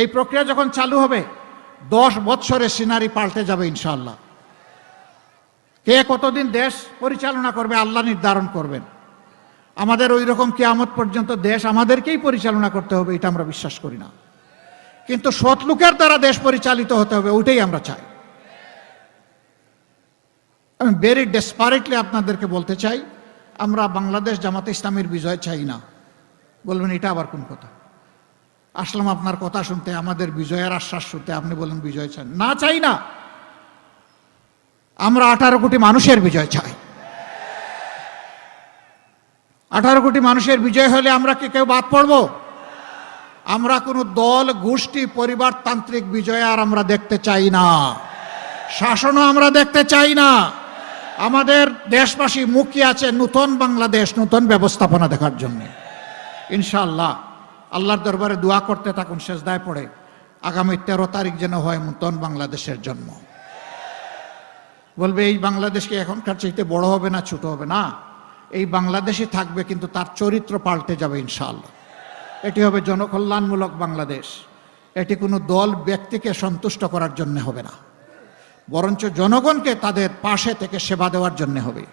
এই প্রক্রিয়া যখন চালু হবে 10 বছরে সিনারি পাল্টে যাবে ইনশাআল্লাহ। কে কতদিন দেশ পরিচালনা করবে আল্লাহ নির্ধারণ করবেন। আমাদের ওই রকম কিয়ামত পর্যন্ত দেশ আমাদেরকেই পরিচালনা করতে হবে এটা আমরা বিশ্বাস করি না, কিন্তু সৎ লোকের দ্বারা দেশ পরিচালিত হতে হবে ওইটাই আমরা চাই। আমি ভেরি ডেসপারেটলি আপনাদেরকে বলতে চাই, আমরা বাংলাদেশ জামাতে ইসলামীর বিজয় চাই না। বলবেন এটা আবার কোন কথা? আসলাম আপনার কথা শুনতে, আমাদের বিজয়ের আশ্বাস শুনতে, আপনি বলেন বিজয় চান না? চাই না। আমরা 18 কোটি মানুষের বিজয় চাই। 18 কোটি মানুষের বিজয় হলে আমরা কি কেউ বাদ পড়ব? আমরা কোনো দল, গোষ্ঠী, পরিবারতান্ত্রিক বিজয় আর আমরা দেখতে চাই না। শাসনও আমরা দেখতে চাই না। আমাদের দেশবাসী মুখিয়ে আছে নতুন বাংলাদেশ, নতুন ব্যবস্থাপনা দেখার জন্য। ইনশাআল্লাহ আল্লাহর দরবারে দোয়া করতে থাকুন, সেজদায় পড়ে, আগামী 13 তারিখ যেন হয় নতুন বাংলাদেশের জন্ম। বলবে এই বাংলাদেশ কি এখনকার চাইতে বড় হবে না ছোট হবে? না, এই বাংলাদেশই থাকবে, কিন্তু তার চরিত্র পাল্টে যাবে ইনশাআল্লাহ। এটি হবে জনকল্যাণমূলক বাংলাদেশ। এটি কোনো দল ব্যক্তিকে সন্তুষ্ট করার জন্য হবে না, বরঞ্চ জনগণকে তাদের পাশে থেকে সেবা দেওয়ার জন্য হবে।